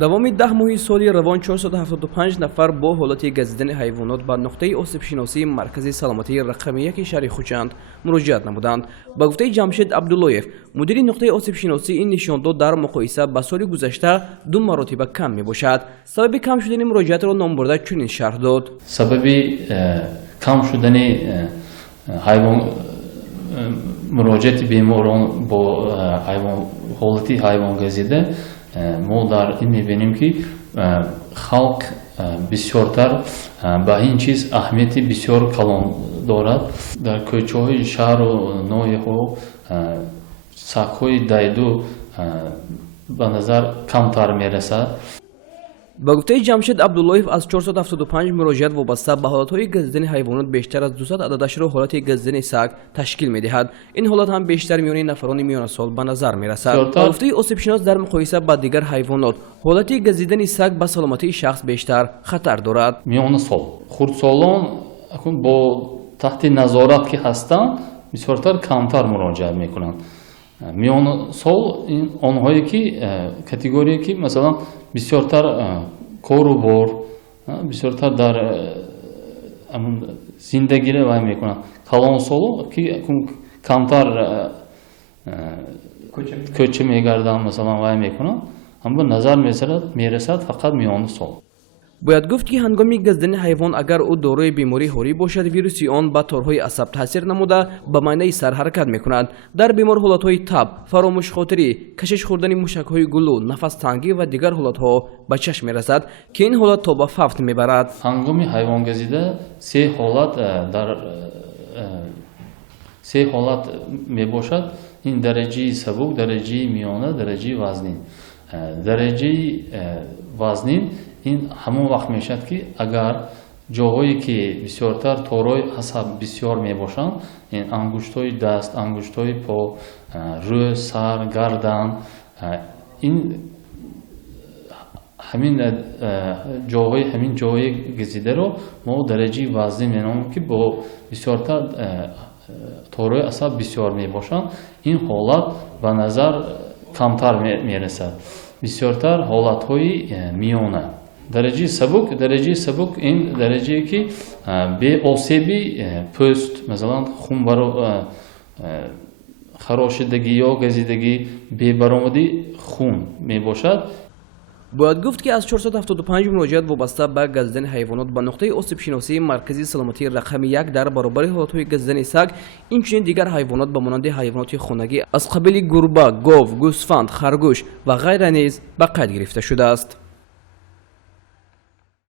دوامی 10 ماه سالی روان 475 نفر با حالت گزیدن حیوانات به نقطه آسیب شناسی مرکز سلامتی رقم 1 شهر خوچند مراجعت نمودند. با گفته جمشید عبداللهیف مدیر نقطه آسیب شناسی این نشان داد در مقایسه با سال گذشته 2 مرتبه کم می باشد. سبب کم شدن مراجعت را نام برده چنین شرح داد. سبب کم شدن حیوان مراجعت بیماران با حالت حیوان گزیده ما در این می‌بینیم که خلق بسیارتر به این چیز اهمیت بسیار کلان دارد. در کوچه‌های شهر و ناحیه‌ها سگ‌های دیدو به نظر کمتر می‌رسد. با گفته جمشید عبداللهیف از 475 مراجعت وابسته به حالت‌های گزیدن حیوانات بیشتر از 200 عددش را حالت گزیدن سگ تشکیل می‌دهد. این حالت هم بیشتر میان نفران میان سال به نظر می‌رسد. با گفته آسیب شناس در مقایسه با دیگر حیوانات حالت گزیدن سگ به سلامتی شخص بیشتر خطر دارد. میان سال خردسالان با تحت نظارت که هستند بسیارتر کمتر مراجعت می‌کنند. میان سال این آنهایی که کاتگوری که مثلا بسیارتر کار و بار بسیارتر در زندگی را وای میکنند. کلان سالو که کمتر کوچه میگردند مثلا وای میکنند. اما نظر میرسد فقط میان سال. باید گفت که هنگامی گزیدن حیوان اگر او دارای بیماری هوری باشد ویروسی آن به تارهای عصب تاثیر نموده به معنی سر حرکت میکند. در بیمار حالتهای تب، فراموش خاطری، کشش خوردن موشک‌های گلو، نفس تنگی و دیگر حالتها به چشم میرسد که این حالت تا به فوت میبرد. هنگامی حیوان گزیده سه حالت میباشد. این درجه سبک، درجه میانه، درجه وزنین. درجه وزنین این همون وقت میشد که اگر جاهایی که بسیارتر تارای عصب بسیار میباشند، این انگشتای دست، انگشتای پا، رو، سر، گردن، این همین جاهای گزیده رو ما درجه وزنی مینامیم که با بسیارتر تارای عصب بسیار میباشند. این حالت به نظر کمتر میرسد. بسیارتر حالت‌های میانه. درجه سبک این درجه که به آسیبی پوست مثلا خون خراشیدگی یا گزیدگی به برآمدی خون می باشد. باید گفت که از 475 مراجعت وابسته به گزیدن حیوانات به نقطه آسیب شناسی مرکزی سلامتی رقم 1 در برابر حالت‌های گزیدن سگ، اینچنین دیگر حیوانات به مانند حیوانات خانگی از قبیل گربه، گاو، گوسفند، خرگوش و غیره نیز به قید گرفته شده است.